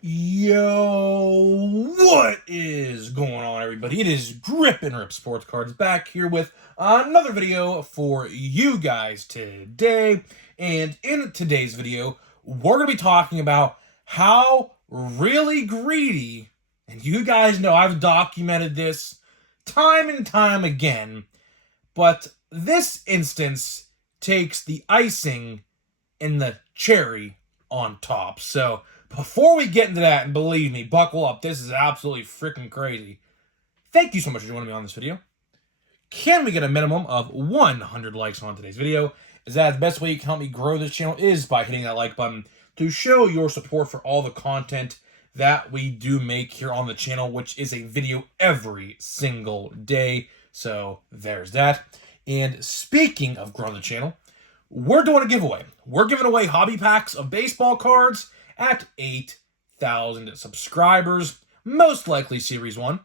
Yo, what is going on, everybody? It is Grip and Rip Sports Cards back here with another video for you guys today. And in today's video, we're going to be talking about how really greedy, and you guys know I've documented this time and time again, but this instance takes the icing and the cherry on top. So before we get into that, and believe me, buckle up, this is absolutely freaking crazy. Thank you so much for joining me on this video. Can we get a minimum of 100 likes on today's video? As that the best way you can help me grow this channel is by hitting that like button to show your support for all the content that we do make here on the channel, which is a video every single day. So there's that. And speaking of growing the channel, we're doing a giveaway. We're giving away hobby packs of baseball cards at 8,000 subscribers, most likely Series 1.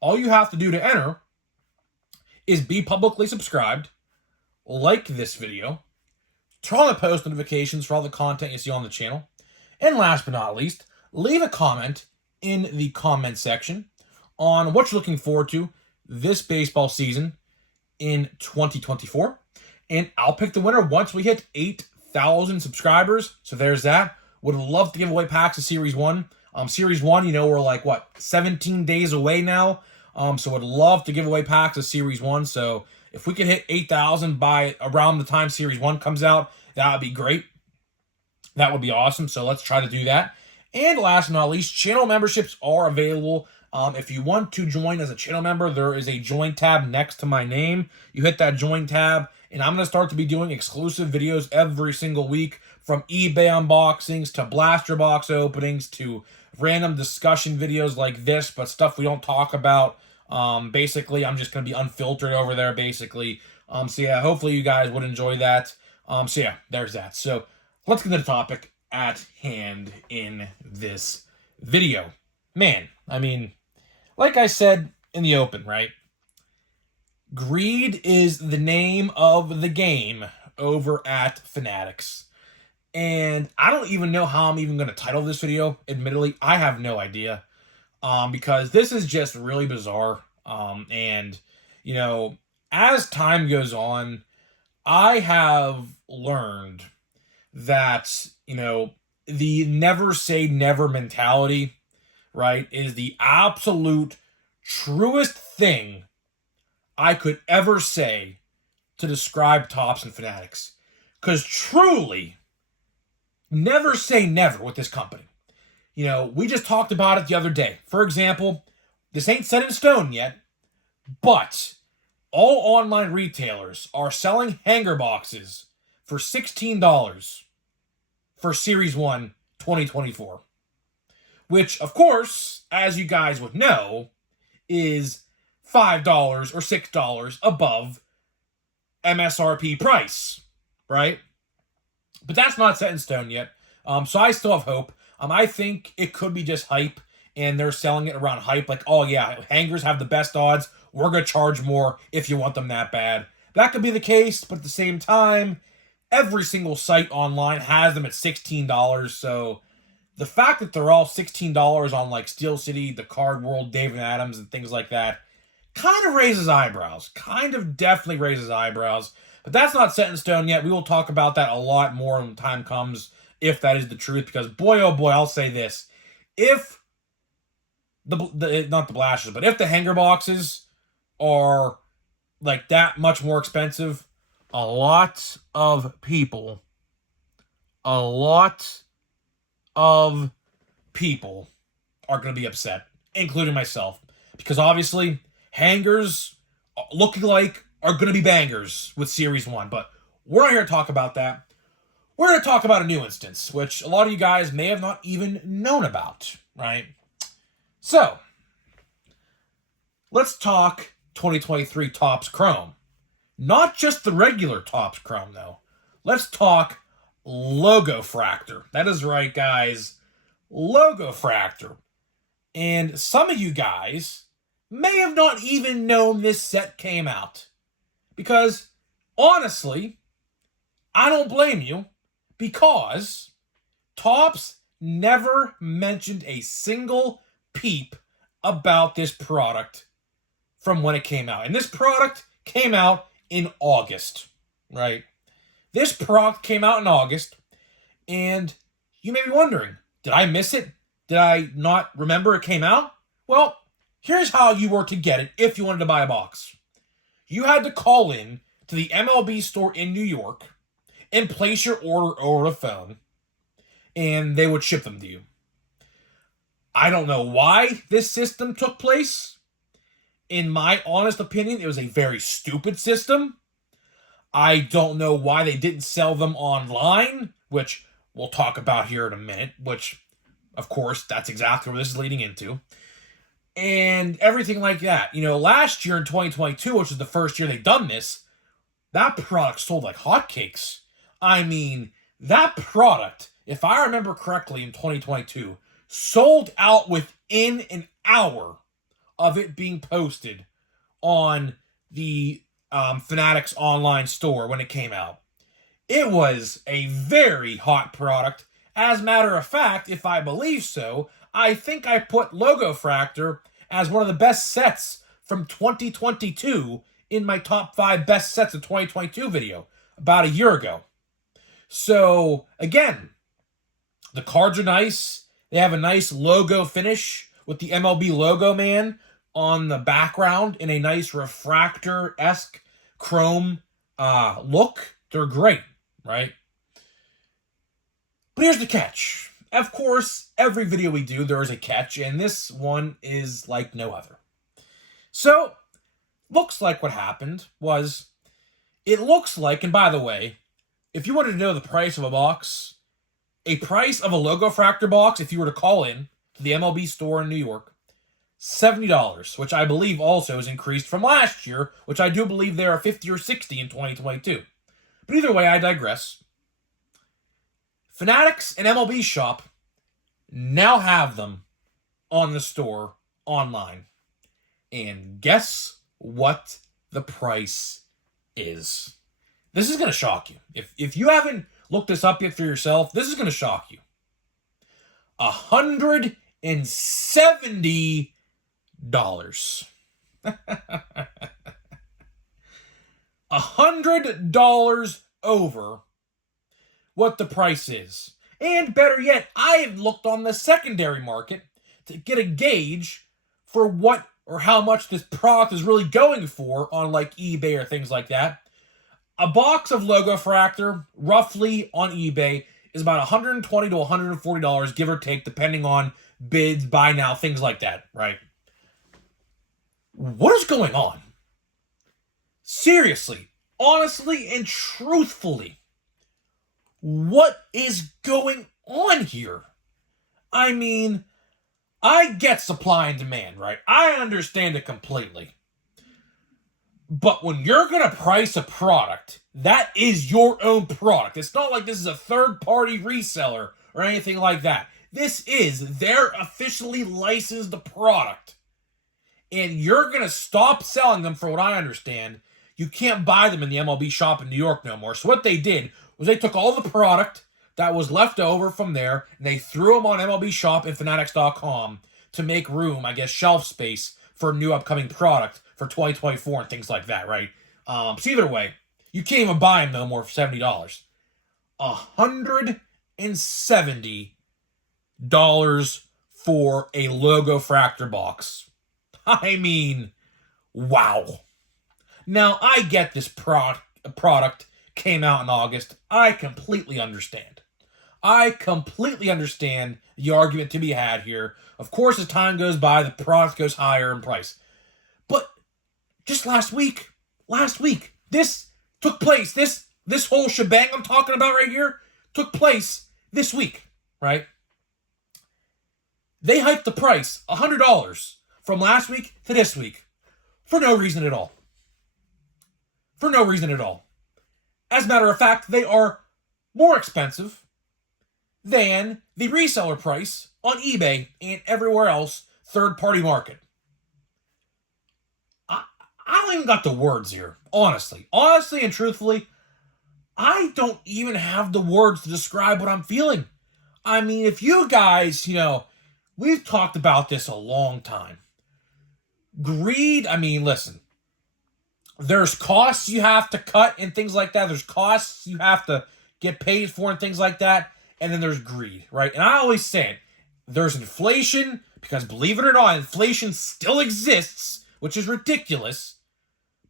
All you have to do to enter is be publicly subscribed, like this video, turn on the post notifications for all the content you see on the channel, and last but not least, leave a comment in the comment section on what you're looking forward to this baseball season in 2024. And I'll pick the winner once we hit 8,000 subscribers. So there's that. Would love to give away packs of Series 1. Series 1, we're like, 17 days away now. So would love to give away packs of Series 1. So if we can hit 8,000 by around the time Series 1 comes out, that would be great. That would be awesome. So let's try to do that. And last but not least, channel memberships are available. If you want to join as a channel member, there is a join tab next to my name. You hit that join tab, and I'm going to start to be doing exclusive videos every single week, from eBay unboxings to blaster box openings to random discussion videos like this, but stuff we don't talk about. Basically, I'm just going to be unfiltered over there, basically. So yeah, hopefully you guys would enjoy that. So yeah, there's that. So let's get to the topic at hand in this video. Man, like I said in the open, right? Greed is the name of the game over at Fanatics. And I don't even know how I'm even going to title this video. Admittedly, I have no idea. Because this is just really bizarre. And, as time goes on, I have learned that, the never say never mentality, right, is the absolute truest thing I could ever say to describe Topps and Fanatics. Because truly, never say never with this company. We just talked about it the other day. For example, this ain't set in stone yet, but all online retailers are selling hanger boxes for $16 for Series 1 2024. Which, of course, as you guys would know, is $5 or $6 above MSRP price, right? But that's not set in stone yet. So I still have hope. I think it could be just hype, and they're selling it around hype. Like, oh yeah, hangers have the best odds. We're going to charge more if you want them that bad. That could be the case, but at the same time, every single site online has them at $16. So the fact that they're all $16 on like Steel City, the Card World, David Adams, and things like that kind of raises eyebrows. Kind of definitely raises eyebrows. But that's not set in stone yet. We will talk about that a lot more when the time comes, if that is the truth. Because boy, oh boy, I'll say this. If not the blasters, but if the hanger boxes are like that much more expensive, a lot of people are going to be upset, including myself. Because obviously, hangers looking like are going to be bangers with Series 1. But we're not here to talk about that. We're going to talk about a new instance, which a lot of you guys may have not even known about, right? So, let's talk 2023 Topps Chrome. Not just the regular Topps Chrome, though. Let's talk Logo Fractor. That is right, guys. Logo Fractor. And some of you guys may have not even known this set came out. Because, honestly, I don't blame you, because Topps never mentioned a single peep about this product from when it came out. And this product came out in August, right? This product came out in August, and you may be wondering, did I miss it? Did I not remember it came out? Well, here's how you were to get it if you wanted to buy a box. You had to call in to the MLB store in New York and place your order over the phone, and they would ship them to you. I don't know why this system took place. In my honest opinion, it was a very stupid system. I don't know why they didn't sell them online, which we'll talk about here in a minute, which, of course, that's exactly what this is leading into. And everything like that. Last year in 2022, which was the first year they'd done this, that product sold like hotcakes. I mean, that product, if I remember correctly in 2022, sold out within an hour of it being posted on the Fanatics online store when it came out. It was a very hot product. As a matter of fact, if I believe so, I think I put Logo Fractor as one of the best sets from 2022 in my top 5 best sets of 2022 video about a year ago. So, again, the cards are nice. They have a nice logo finish with the MLB logo man on the background in a nice refractor-esque chrome look. They're great, right? But here's the catch. Of course, every video we do, there is a catch, and this one is like no other. So, looks like what happened was, it looks like, and by the way, if you wanted to know the price of a box, a price of a Logo Fractor box, if you were to call in to the MLB store in New York, $70, which I believe also is increased from last year, which I do believe they are $50 or $60 in 2022. But either way, I digress. Fanatics and MLB Shop now have them on the store online. And guess what the price is? This is going to shock you. If you haven't looked this up yet for yourself, this is going to shock you. $170. $100 over what the price is. And better yet, I have looked on the secondary market to get a gauge for what or how much this product is really going for on like eBay or things like that. A box of Logo Fractor, roughly on eBay, is about $120 to $140, give or take, depending on bids, buy now, things like that, right? What is going on? Seriously, honestly, and truthfully, what is going on here? I mean, I get supply and demand, right? I understand it completely. But when you're going to price a product, that is your own product. It's not like this is a third-party reseller or anything like that. This is their officially licensed product. And you're going to stop selling them, for what I understand. You can't buy them in the MLB Shop in New York no more. So what they did was they took all the product that was left over from there, and they threw them on MLB Shop and Fanatics.com to make room, I guess, shelf space for new upcoming product for 2024 and things like that, right? So either way, you can't even buy them no more for $70. $170 for a Logo Fractor box. I mean, wow. Now, I get this product came out in August. I completely understand. I completely understand the argument to be had here. Of course, as time goes by, the product goes higher in price. But just last week, this took place. This whole shebang I'm talking about right here took place this week, right? They hiked the price $100 from last week to this week for no reason at all. For no reason at all. As a matter of fact, they are more expensive than the reseller price on eBay and everywhere else third-party market. I don't even got the words here, honestly. Honestly and truthfully, I don't even have the words to describe what I'm feeling. I mean, if you guys, we've talked about this a long time. Greed, I mean, listen, there's costs you have to cut and things like that. There's costs you have to get paid for and things like that. And then there's greed, right? And I always say it, there's inflation, because believe it or not, inflation still exists, which is ridiculous.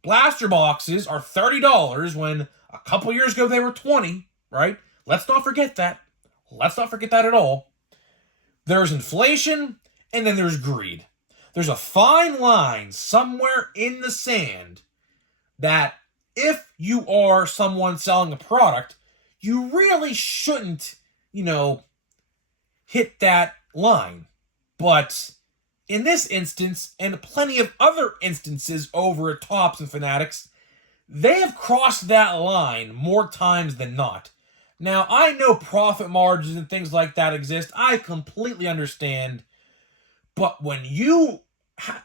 Blaster boxes are $30 when a couple years ago they were $20, right? Let's not forget that. Let's not forget that at all. There's inflation, and then there's greed. There's a fine line somewhere in the sand that if you are someone selling a product, you really shouldn't, hit that line. But in this instance, and plenty of other instances over at Topps and Fanatics, they have crossed that line more times than not. Now, I know profit margins and things like that exist. I completely understand. But when you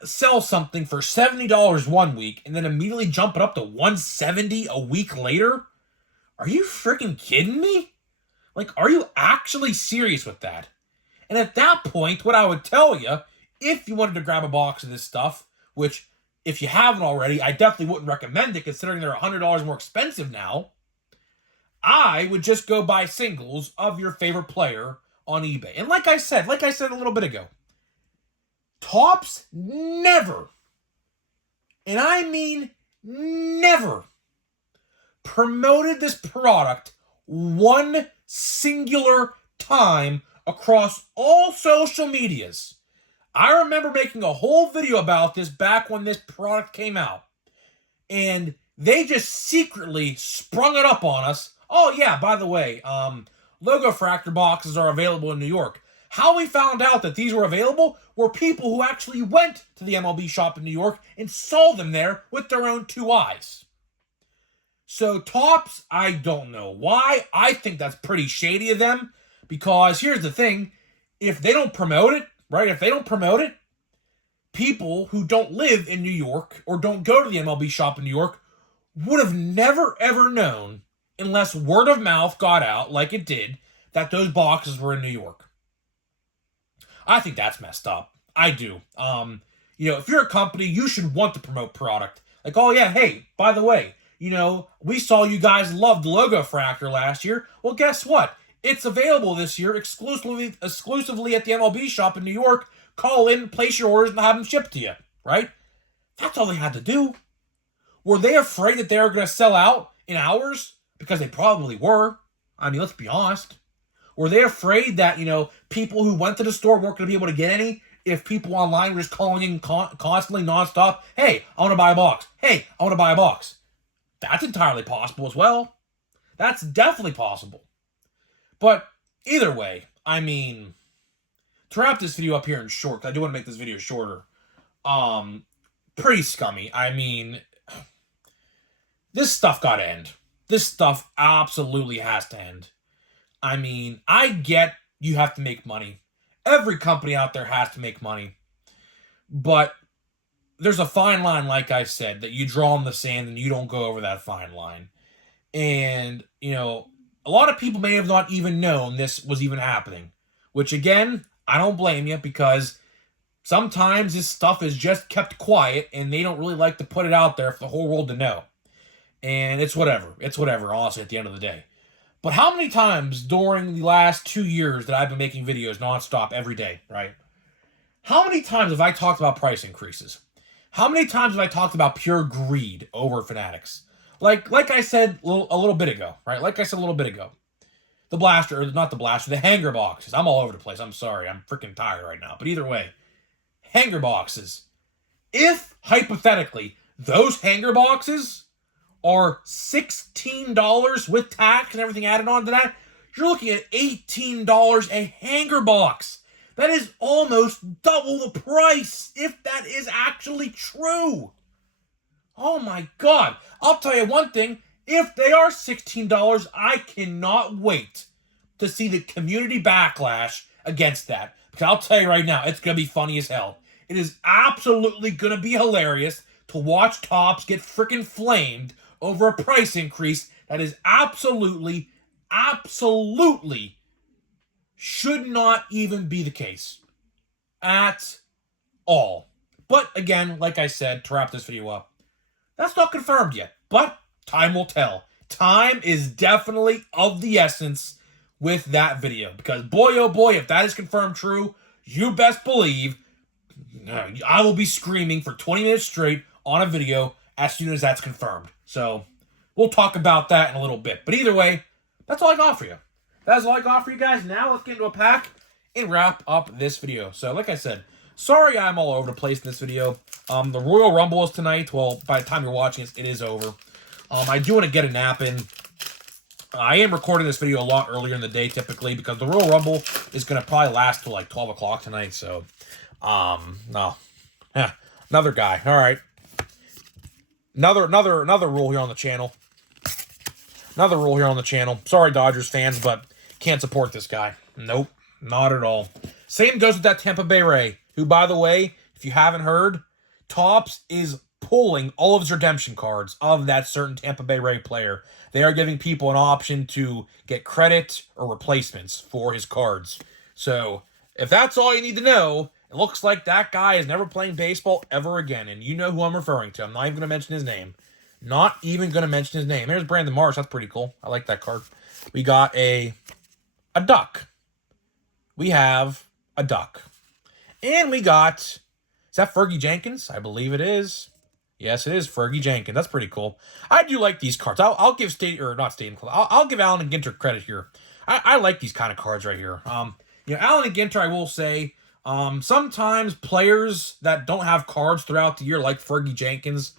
sell something for $70 one week and then immediately jump it up to $170 a week later, are you freaking kidding me? Like, are you actually serious with that? And at that point, what I would tell you, if you wanted to grab a box of this stuff, which if you haven't already, I definitely wouldn't recommend it considering they're $100 more expensive now, I would just go buy singles of your favorite player on eBay. And like I said a little bit ago, Topps never, and I mean never, promoted this product one singular time across all social medias. I remember making a whole video about this back when this product came out. And they just secretly sprung it up on us. Oh yeah, by the way, logo fractor boxes are available in New York. How we found out that these were available were people who actually went to the MLB shop in New York and saw them there with their own two eyes. So Topps, I don't know why. I think that's pretty shady of them, because here's the thing. If they don't promote it, right? If they don't promote it, people who don't live in New York or don't go to the MLB shop in New York would have never, ever known, unless word of mouth got out like it did, that those boxes were in New York. I think that's messed up. I do. If you're a company, you should want to promote product. Like, oh yeah, hey, by the way, we saw you guys loved Logo Fractor last year. Well, guess what? It's available this year exclusively at the MLB shop in New York. Call in, place your orders, and have them shipped to you, right? That's all they had to do. Were they afraid that they were going to sell out in hours? Because they probably were. I mean, let's be honest. Were they afraid that, people who went to the store weren't going to be able to get any if people online were just calling in constantly, nonstop? Hey, I want to buy a box. Hey, I want to buy a box. That's entirely possible as well. That's definitely possible. But either way, I mean, to wrap this video up here in short, because I do want to make this video shorter, pretty scummy. I mean, this stuff got to end. This stuff absolutely has to end. I mean, I get you have to make money. Every company out there has to make money. But there's a fine line, like I said, that you draw in the sand and you don't go over that fine line. And, a lot of people may have not even known this was even happening. Which, again, I don't blame you, because sometimes this stuff is just kept quiet and they don't really like to put it out there for the whole world to know. And it's whatever. It's whatever, honestly, at the end of the day. But how many times during the last 2 years that I've been making videos nonstop every day, right? How many times have I talked about price increases? How many times have I talked about pure greed over Fanatics? Like I said a little bit ago, right? Like I said a little bit ago. The hanger boxes. I'm all over the place. I'm sorry. I'm freaking tired right now. But either way, hanger boxes. If, hypothetically, those hanger boxes are $16 with tax and everything added on to that, you're looking at $18 a hanger box. That is almost double the price, if that is actually true. Oh my God. I'll tell you one thing. If they are $16, I cannot wait to see the community backlash against that. Because I'll tell you right now, it's going to be funny as hell. It is absolutely going to be hilarious to watch Topps get freaking flamed over a price increase that is absolutely should not even be the case at all. But again, like I said, to wrap this video up, that's not confirmed yet, but time will tell. Time is definitely of the essence with that video, because boy, oh boy, if that is confirmed true, you best believe I will be screaming for 20 minutes straight on a video as soon as that's confirmed. So we'll talk about that in a little bit. But either way, that's all I got for you. That's all I got for you guys. Now let's get into a pack and wrap up this video. So like I said, sorry I'm all over the place in this video. The Royal Rumble is tonight. Well, by the time you're watching this, it is over. I do want to get a nap in. I am recording this video a lot earlier in the day typically because the Royal Rumble is going to probably last till like 12 o'clock tonight. So, no. Yeah, another guy. All right. Another rule here on the channel. Another rule here on the channel. Sorry, Dodgers fans, but can't support this guy. Nope, not at all. Same goes with that Tampa Bay Ray, who, by the way, if you haven't heard, Topps is pulling all of his redemption cards of that certain Tampa Bay Ray player. They are giving people an option to get credit or replacements for his cards. So, if that's all you need to know, it looks like that guy is never playing baseball ever again. And you know who I'm referring to. I'm not even going to mention his name. Not even going to mention his name. There's Brandon Marsh. That's pretty cool. I like that card. We got a duck. We have a duck. And we got... Is that Fergie Jenkins? I believe it is. Yes, it is Fergie Jenkins. That's pretty cool. I do like these cards. I'll give I'll give Allen and Ginter credit here. I like these kind of cards right here. You know, Allen and Ginter, I will say, sometimes players that don't have cards throughout the year, like Fergie Jenkins,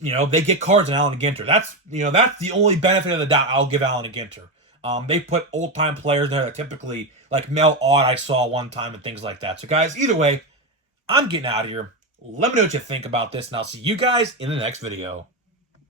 you know, they get cards in Allen and Ginter. That's the only benefit of the doubt I'll give Allen and Ginter. They put old-time players there that typically, like Mel Ott I saw one time and things like that. So, guys, either way, I'm getting out of here. Let me know what you think about this, and I'll see you guys in the next video.